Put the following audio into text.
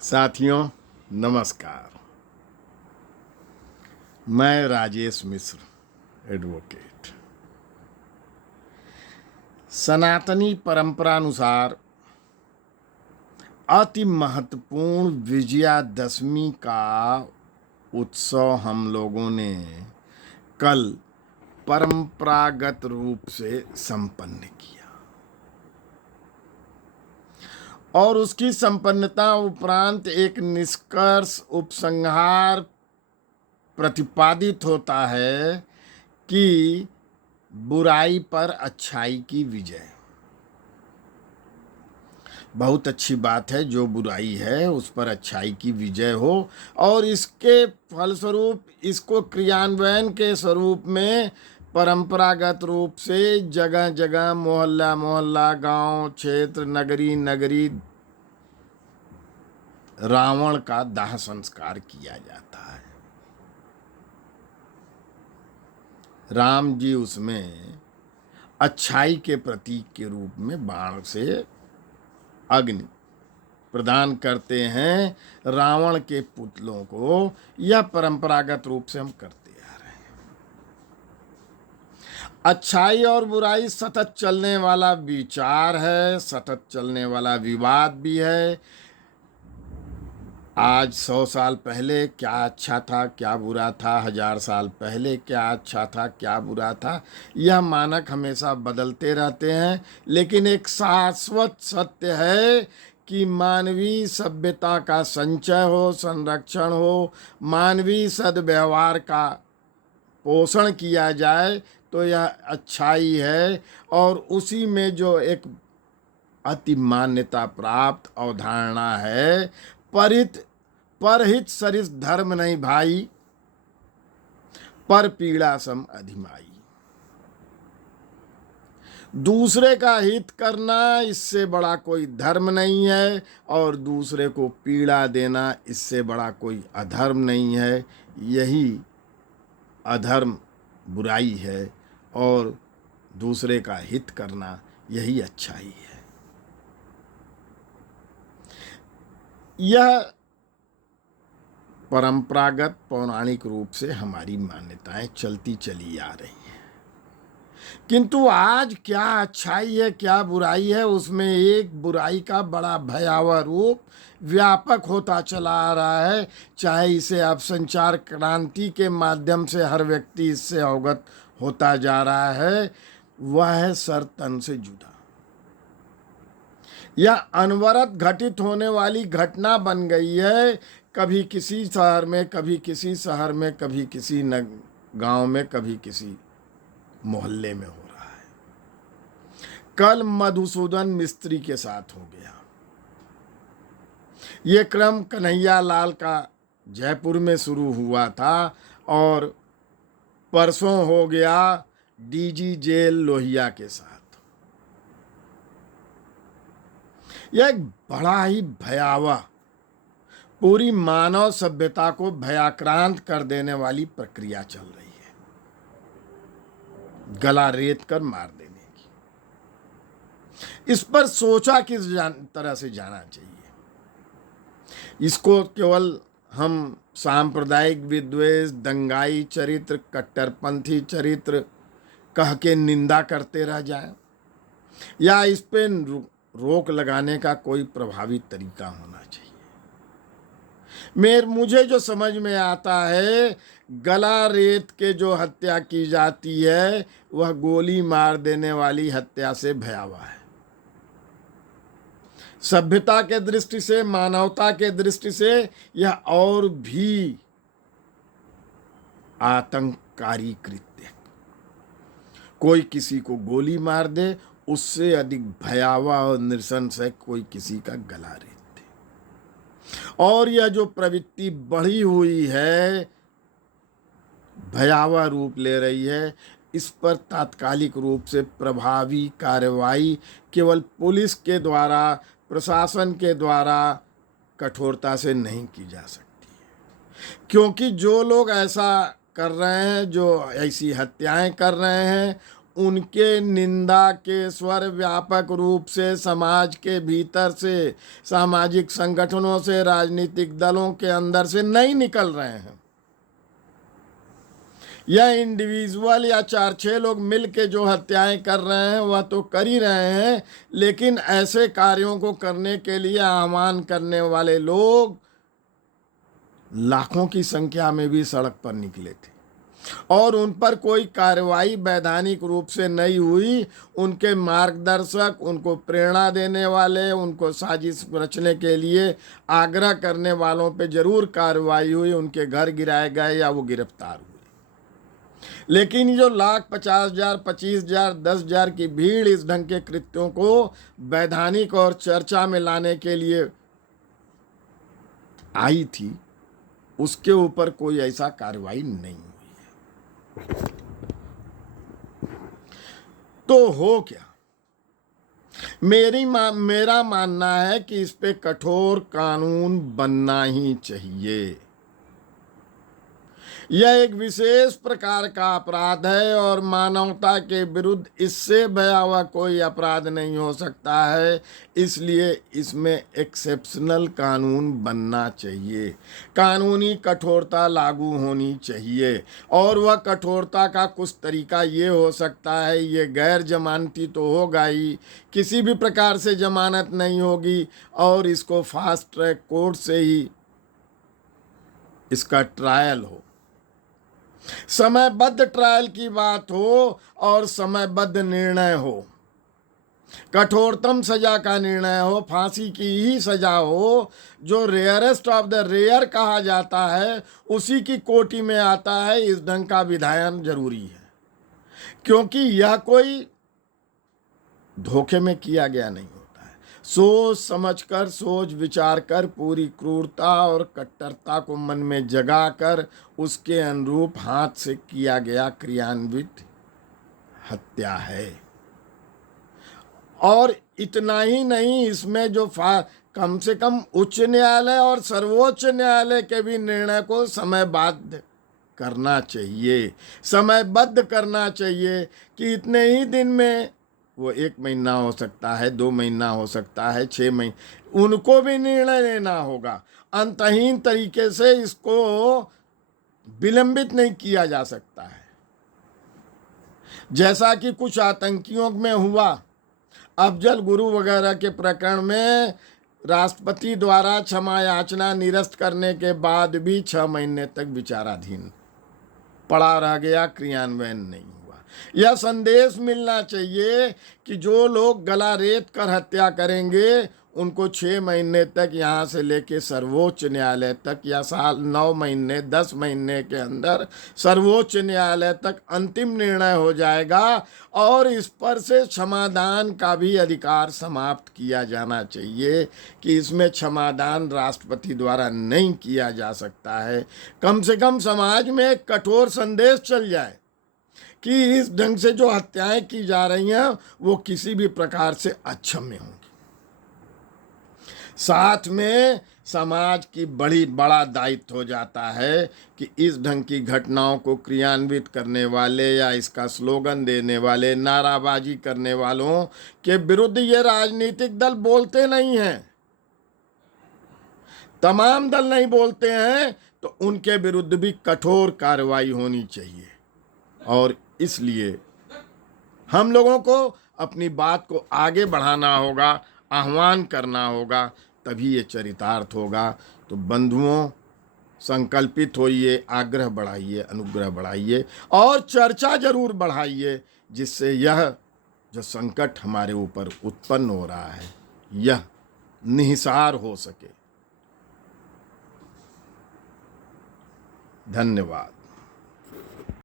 साथियों नमस्कार। मैं राजेश मिश्र एडवोकेट। सनातनी परंपरानुसार अति महत्वपूर्ण विजयादशमी का उत्सव हम लोगों ने कल परंपरागत रूप से संपन्न किया और उसकी संपन्नता उपरांत एक निष्कर्ष उपसंहार प्रतिपादित होता है कि बुराई पर अच्छाई की विजय। बहुत अच्छी बात है, जो बुराई है उस पर अच्छाई की विजय हो और इसके फलस्वरूप इसको क्रियान्वयन के स्वरूप में परंपरागत रूप से जगह जगह, मोहल्ला मोहल्ला, गांव, क्षेत्र, नगरी नगरी रावण का दाह संस्कार किया जाता है। राम जी उसमें अच्छाई के प्रतीक के रूप में बाण से अग्नि प्रदान करते हैं रावण के पुतलों को। यह परंपरागत रूप से हम करते आ रहे हैं। अच्छाई और बुराई सतत चलने वाला विचार है, सतत चलने वाला विवाद भी है। आज 100 साल पहले क्या अच्छा था, क्या बुरा था, 1000 साल पहले क्या अच्छा था, क्या बुरा था, यह मानक हमेशा बदलते रहते हैं। लेकिन एक शाश्वत सत्य है कि मानवीय सभ्यता का संचय हो, संरक्षण हो, मानवीय सद्व्यवहार का पोषण किया जाए तो यह अच्छाई है। और उसी में जो एक अति मान्यता प्राप्त अवधारणा है, परहित सरिस धर्म नहीं भाई, पर पीड़ा सम अधिमाई। दूसरे का हित करना, इससे बड़ा कोई धर्म नहीं है और दूसरे को पीड़ा देना, इससे बड़ा कोई अधर्म नहीं है। यही अधर्म बुराई है और दूसरे का हित करना यही अच्छाई है। यह परंपरागत पौराणिक रूप से हमारी मान्यताएं चलती चली आ रही हैं। किंतु आज क्या अच्छाई है, क्या बुराई है, उसमें एक बुराई का बड़ा भयावह रूप व्यापक होता चला आ रहा है। चाहे इसे अब संचार क्रांति के माध्यम से हर व्यक्ति इससे अवगत होता जा रहा है, वह है सर तन से जुदा। यह अनवरत घटित होने वाली घटना बन गई है। कभी किसी शहर में, कभी किसी शहर में, कभी किसी गांव में, कभी किसी मोहल्ले में हो रहा है। कल मधुसूदन मिस्त्री के साथ हो गया। ये क्रम कन्हैया लाल का जयपुर में शुरू हुआ था और परसों हो गया डीजी जेल लोहिया के साथ। यह एक बड़ा ही भयावह, पूरी मानव सभ्यता को भयाक्रांत कर देने वाली प्रक्रिया चल रही है, गला रेत कर मार देने की। इस पर सोचा किस तरह से जाना चाहिए। इसको केवल हम सांप्रदायिक विद्वेष, दंगाई चरित्र, कट्टरपंथी चरित्र कह के निंदा करते रह जाए, या इस पे रोक लगाने का कोई प्रभावी तरीका होना चाहिए। मुझे जो समझ में आता है, गला रेत के जो हत्या की जाती है वह गोली मार देने वाली हत्या से भयावह है। सभ्यता के दृष्टि से, मानवता के दृष्टि से यह और भी आतंककारी कृत्य। कोई किसी को गोली मार दे, उससे अधिक भयावह और नृशंस है कोई किसी का गला रेत दे। और यह जो प्रवृत्ति बढ़ी हुई है, भयावह रूप ले रही है, इस पर तात्कालिक रूप से प्रभावी कार्रवाई केवल पुलिस के द्वारा, प्रशासन के द्वारा कठोरता से नहीं की जा सकती है। क्योंकि जो लोग ऐसा कर रहे हैं, जो ऐसी हत्याएं कर रहे हैं, उनके निंदा के स्वर व्यापक रूप से समाज के भीतर से, सामाजिक संगठनों से, राजनीतिक दलों के अंदर से नहीं निकल रहे हैं। यह इंडिविजुअल या 4-6 लोग मिल के जो हत्याएं कर रहे हैं वह तो कर ही रहे हैं, लेकिन ऐसे कार्यों को करने के लिए आह्वान करने वाले लोग लाखों की संख्या में भी सड़क पर निकले थे और उन पर कोई कार्रवाई वैधानिक रूप से नहीं हुई। उनके मार्गदर्शक, उनको प्रेरणा देने वाले, उनको साजिश रचने के लिए आग्रह करने वालों पे जरूर कार्रवाई हुई, उनके घर गिराए गए या वो गिरफ्तार हुए। लेकिन जो लाख, 50,000, 25,000, 10,000 की भीड़ इस ढंग के कृत्यों को वैधानिक और चर्चा में लाने के लिए आई थी, उसके ऊपर कोई ऐसा कार्रवाई नहीं हुई है। तो हो क्या? मेरा मानना है कि इस पे कठोर कानून बनना ही चाहिए। यह एक विशेष प्रकार का अपराध है और मानवता के विरुद्ध इससे भयावह कोई अपराध नहीं हो सकता है। इसलिए इसमें एक्सेप्शनल कानून बनना चाहिए, कानूनी कठोरता लागू होनी चाहिए। और वह कठोरता का कुछ तरीका ये हो सकता है, ये गैर जमानती तो होगा ही, किसी भी प्रकार से जमानत नहीं होगी और इसको फास्ट ट्रैक कोर्ट से ही इसका ट्रायल हो, समयबद्ध ट्रायल की बात हो और समयबद्ध निर्णय हो, कठोरतम सजा का निर्णय हो, फांसी की ही सजा हो, जो रेयरेस्ट ऑफ द रेयर कहा जाता है उसी की कोटि में आता है। इस ढंग का विधायन जरूरी है, क्योंकि यह कोई धोखे में किया गया नहीं होता है। सोच समझकर, सोच विचार कर, पूरी क्रूरता और कट्टरता को मन में जगाकर उसके अनुरूप हाथ से किया गया क्रियान्वित हत्या है। और इतना ही नहीं, इसमें जो कम से कम उच्च न्यायालय और सर्वोच्च न्यायालय के भी निर्णय को समयबद्ध करना चाहिए, समयबद्ध करना चाहिए कि इतने ही दिन में, वो 1 महीना हो सकता है, 2 महीना हो सकता है, 6 महीने, उनको भी निर्णय लेना होगा। अंतहीन तरीके से इसको विलंबित नहीं किया जा सकता है, जैसा कि कुछ आतंकियों में हुआ। अफजल गुरु वगैरह के प्रकरण में राष्ट्रपति द्वारा क्षमा याचना निरस्त करने के बाद भी 6 महीने तक विचाराधीन पड़ा रह गया, क्रियान्वयन नहीं हुआ। यह संदेश मिलना चाहिए कि जो लोग गला रेत कर हत्या करेंगे उनको 6 महीने तक यहाँ से लेके सर्वोच्च न्यायालय तक, या साल, 9 महीने, 10 महीने के अंदर सर्वोच्च न्यायालय तक अंतिम निर्णय हो जाएगा और इस पर से क्षमादान का भी अधिकार समाप्त किया जाना चाहिए कि इसमें क्षमादान राष्ट्रपति द्वारा नहीं किया जा सकता है। कम से कम समाज में एक कठोर संदेश चल जाए कि इस ढंग से जो हत्याएं की जा रही हैं वो किसी भी प्रकार से अक्षम्य होंगी। साथ में समाज की बड़ा दायित्व हो जाता है कि इस ढंग की घटनाओं को क्रियान्वित करने वाले या इसका स्लोगन देने वाले, नाराबाजी करने वालों के विरुद्ध ये राजनीतिक दल बोलते नहीं हैं, तमाम दल नहीं बोलते हैं, तो उनके विरुद्ध भी कठोर कार्रवाई होनी चाहिए। और इसलिए हम लोगों को अपनी बात को आगे बढ़ाना होगा, आह्वान करना होगा, तभी ये चरितार्थ होगा। तो बंधुओं, संकल्पित होइए, आग्रह बढ़ाइए, अनुग्रह बढ़ाइए और चर्चा जरूर बढ़ाइए, जिससे यह जो संकट हमारे ऊपर उत्पन्न हो रहा है यह निहिसार हो सके। धन्यवाद।